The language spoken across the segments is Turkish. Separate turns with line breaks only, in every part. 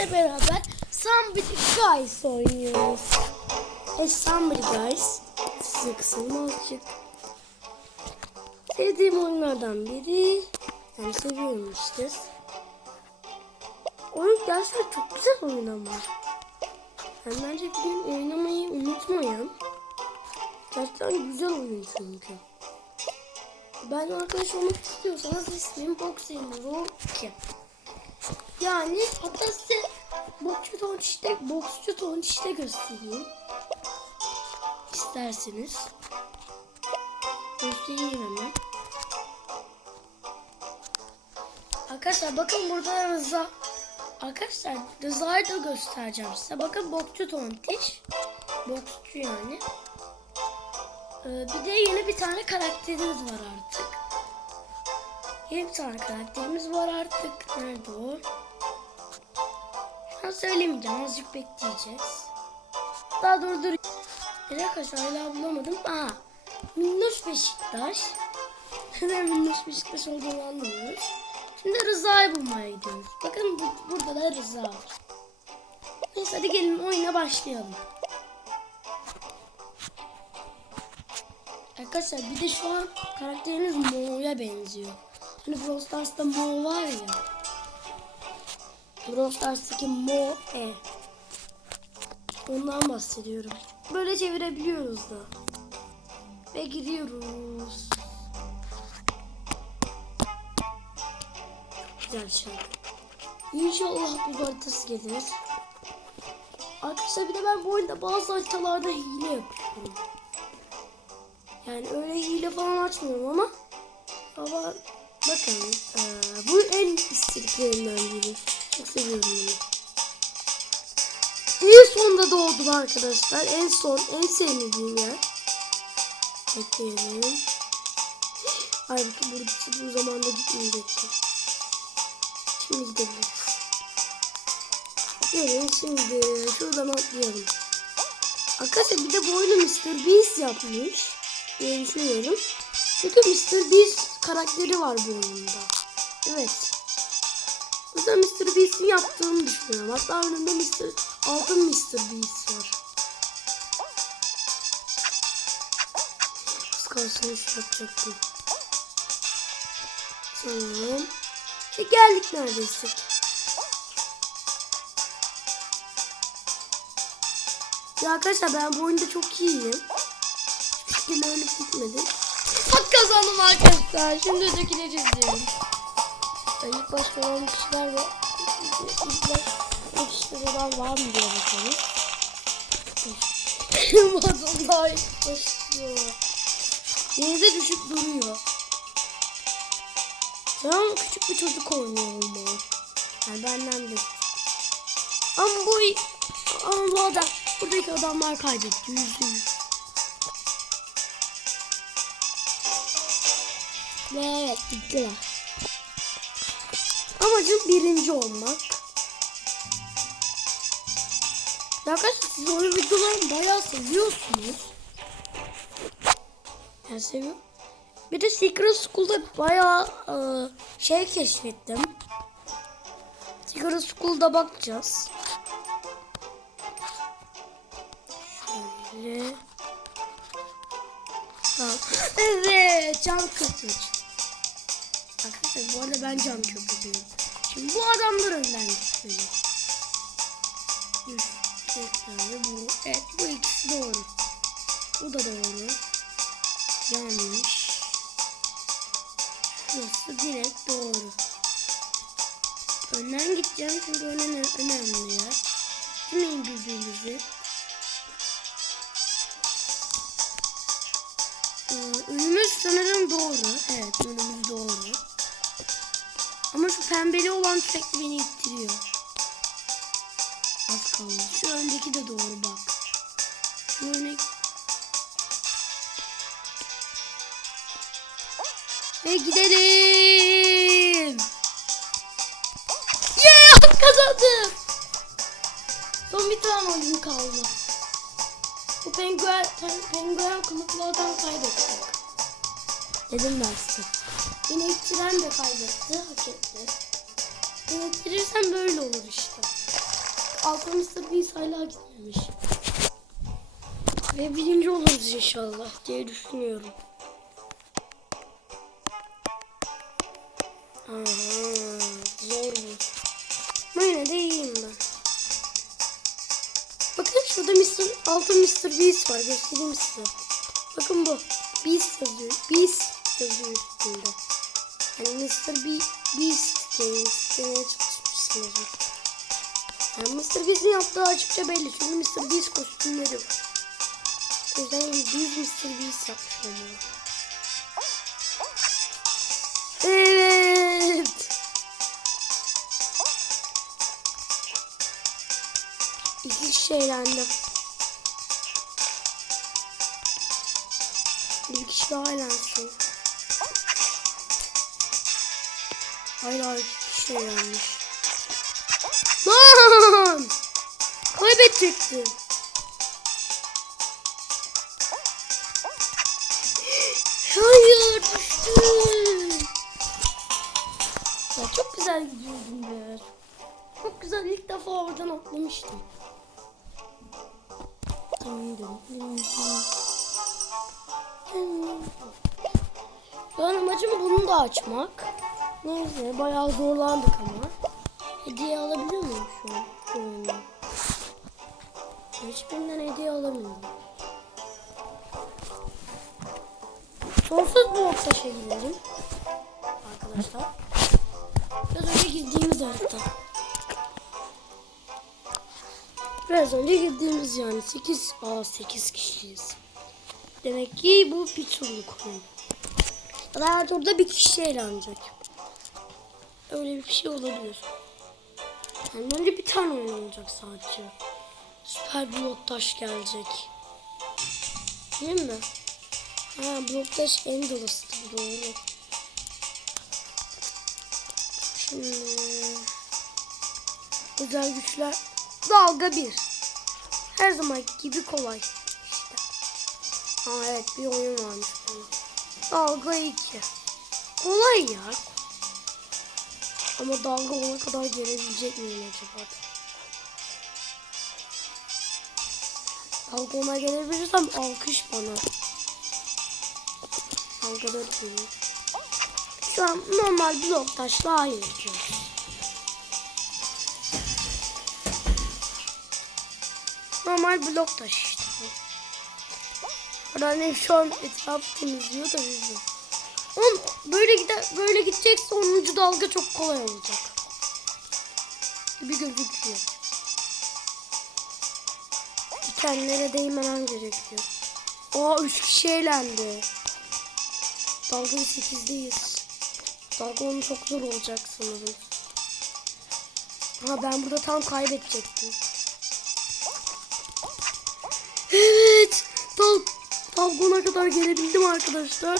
sizlerle beraber Somebody Guys oynuyoruz. E Somebody Guys size kısalım azıcık. Sevdiğim oyunlardan biri. Yani seviyorum işte. Oyun gerçekten çok güzel oyun ama. Yani bence bir gün oynamayı unutmayın. Gerçekten güzel oyun çünkü. Ben arkadaş olmak istiyorsanız ismim Boxing Rocky. Yani hatta size boksçu tonçişte, boksçu tonçişte göstereyim. İsterseniz. Göstereyim hemen. Arkadaşlar bakın burada Rıza. Arkadaşlar Rıza'yı da göstereceğim size. Bakın boksçu tontiş. Boksçu yani. Ee, bir de yeni bir tane karakterimiz var artık. Yeni bir tane karakterimiz var artık. Nerede o? An söylemeyeceğim. Azıcık bekleyeceğiz. Daha dur dur. Bir arkadaşlar hala bulamadım. Aa. Minnoş Beşiktaş. Neden Minnoş Beşiktaş olduğunu anlamıyoruz. Şimdi Rıza'yı bulmaya gidiyoruz. Bakın bu, burada da Rıza var. Neyse hadi gelin oyuna başlayalım. Arkadaşlar bir de şu an karakteriniz Mo'ya benziyor. Hani Brawl Stars'ta Mo var ya. Brawl Stars'taki Mo E. Ondan bahsediyorum. Böyle çevirebiliyoruz da. Ve giriyoruz. Güzel şarkı. İnşallah bu haritası gelir. Arkadaşlar bir de ben bu oyunda bazı haritalarda hile yapıyorum. Yani öyle hile falan açmıyorum ama ama bakın eee, bu en istediklerimden biri. Çok seviyorum bunu. En sonda doğdum arkadaşlar. En son en sevmediğim yer. Bekleyelim. Ay bu burada bu zamanda gitmeyecektim. Şimdi gidebiliriz. Gelin şimdi şuradan atlayalım. Arkadaşlar bir de bu oyunu Mr. Beast yapmış diye düşünüyorum. Çünkü Mr. Beast karakteri var bu oyunda. Evet. Burada Mr. Beast'in yaptığını düşünüyorum. Hatta önünde Mr. altın Mr. Beast var. Kalsın şu yapacaktım. Tamam. E geldik neredeyse. Ya arkadaşlar ben bu oyunda çok iyiyim. Hiçbir ölüp gitmedim. Bak kazandım arkadaşlar. Şimdi ötekine çizeceğim. İlk başta olan kişiler. İlk başta kişiler var mı diye bakalım. Mazlum daha ilk başlıyor. Denize düşüp duruyor. Ben küçük bir çocuk oynuyor olmalı. Yani benden de. Ama bu ama bu adam buradaki adamlar kaybetti yüzde yüz. Ve evet gittiler. Amacım birinci olmak. Arkadaşlar siz oyun videolarını bayağı seviyorsunuz. Ben seviyorum. Bir de Secret School'da bayağı e, şey keşfettim. Secret School'da bakacağız. Şöyle. Tamam. Evet, cam köpük. Arkadaşlar bu arada ben cam köpüğüm. Şimdi bu adamlar önden gitmeli. Bu. Evet bu ikisi doğru. Bu da doğru. Yanlış. Şurası direkt doğru. Önden gideceğim çünkü önemli, önemli yer. Dinleyin birbirinizi. Ee, önümüz sanırım doğru. Evet önümüz doğru. Ama şu pembeli olan sürekli beni ittiriyor. Az kaldı. Şu öndeki de doğru bak. Şu öndeki Ve gidelim. Yeah kazandım. Son bir tane oyun kaldı. Bu penguen, penguen kılıklı adam kaybettik. Dedim ben size. Beni ittiren de kaybetti. Hak etti. Beni ittirirsem böyle olur işte. Mr. Beast hala gitmemiş. Ve birinci oluruz inşallah diye düşünüyorum. Aha, zor bu. Ama yine de iyiyim ben. Bakın şurada Mr. altın Mr. Beast var. Göstereyim size. Bakın bu. Beast yazıyor. Beast yazıyor üstünde. Yani Mr. Be Beast Games demeye çalışmışsınız. Yani Mr. Beast'in yaptığı açıkça belli. Çünkü Mr. Beast kostümleri var. O yüzden %100 Mr. Beast yapmış olmalı. Evet. İki kişi eğlendi. Bir kişi daha eğlensin. Hayır hayır iki kişi eğlenmiş. Lan! Kaybedecektim. Hayır düştüm. Ya çok güzel gidiyordum be. Çok güzel ilk defa oradan atlamıştım. An amacım bunu da açmak. Neyse bayağı zorlandık ama. Hediye alabiliyor muyum şu an? Oyunda? Hiçbirinden hediye alamıyorum. Sonsuz blok taşa gidelim. Arkadaşlar. Biraz önce girdiğimiz harita. Biraz önce girdiğimiz yani 8 aa 8 kişiyiz. Demek ki bu bir turluk oyun. Daha orada bir kişi eğlenecek. Öyle bir şey olabilir. Yani bence bir tane oyun olacak sadece. Süper blok taş gelecek. Değil mi? Ha bloktaş en dolusu doğru. Şimdi özel güçler dalga bir. Her zaman gibi kolay. İşte. Ha evet bir oyun varmış bunun. Dalga iki. Kolay ya. Ama dalga ona kadar gelebilecek miyim acaba? Dalga ona gelebilirsem alkış bana. Dalga dört değil. Şu an normal blok taşla yapıyoruz. Normal blok taş işte. Annem şu an etrafı temizliyor da bizi. On böyle gider böyle gidecekse 10. dalga çok kolay olacak. Gibi gözüküyor. Dikenlere değmemem gerekiyor. Aa 3 kişi eğlendi. Dalga 8'deyiz. Dalga onu çok zor olacak sanırım. Ha ben burada tam kaybedecektim. Evet. Dal Dalgon'a kadar gelebildim arkadaşlar.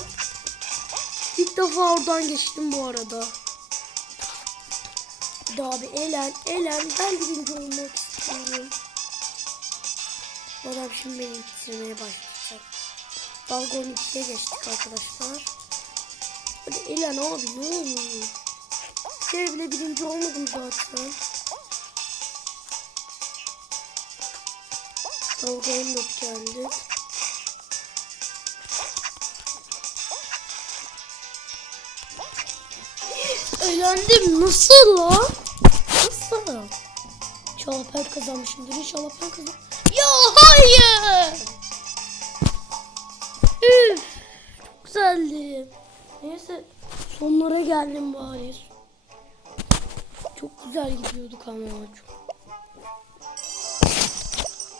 İlk defa oradan geçtim bu arada. Hadi abi elen elen ben birinci olmak istiyorum. Adam şimdi beni bitirmeye başlayacak. Dalgon 2'ye geçtik arkadaşlar. Hadi elen abi ne olur. Bir bile birinci olmadım zaten. Dalgon 4 geldi. Eğlendim. Nasıl lan? Nasıl? İnşallah ben kazanmışımdır. İnşallah ben kazan. Ya hayır. Üf. Çok güzeldi. Neyse sonlara geldim bari. Çok güzel gidiyorduk ama çok.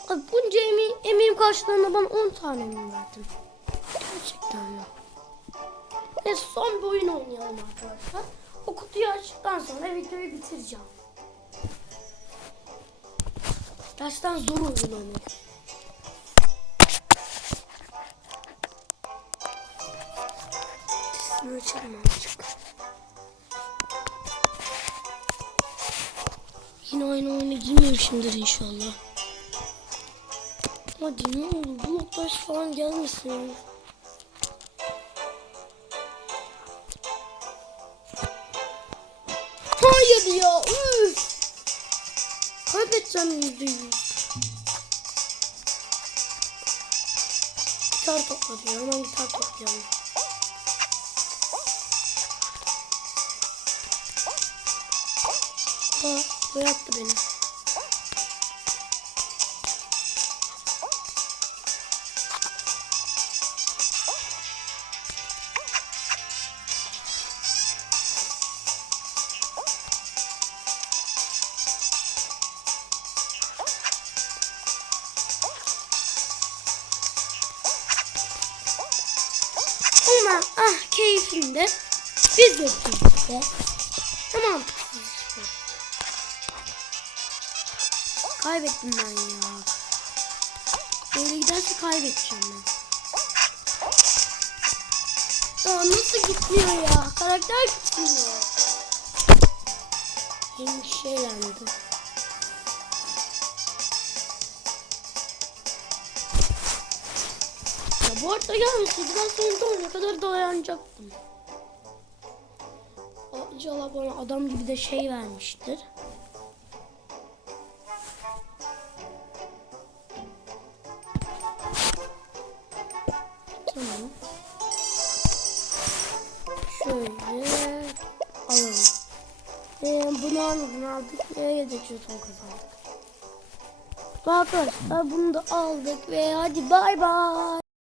Abi bunca emeğim, emeğim karşılığında bana 10 tane mi verdin? Gerçekten ya. Neyse son bir oyun oynayalım arkadaşlar. O kutuyu açtıktan sonra videoyu bitireceğim. Gerçekten zor hani. Sesini açalım azıcık. Yine aynı oyuna girmemişimdir inşallah. Hadi ne olur blok taş falan gelmesin. Ya. Üf. Kaybedeceğim yüzde yüz. Gitar topla diyor. Hemen gitar toplayalım. Aa, boyattı beni. Ama ah keyfinde biz de işte. Tamam. Kaybettim ben ya. Böyle giderse kaybedeceğim ben. Ya nasıl gitmiyor ya? Karakter gitmiyor. Endişelendi. Bu arada gelmeseydi ben sonunda ne kadar dayanacaktım. İnşallah bana adam gibi de şey vermiştir. Tamam. Şöyle alalım. Ee, bunu aldık, aldık ve yedek jeton kazandık. Arkadaşlar bunu da aldık ve hadi bay bay.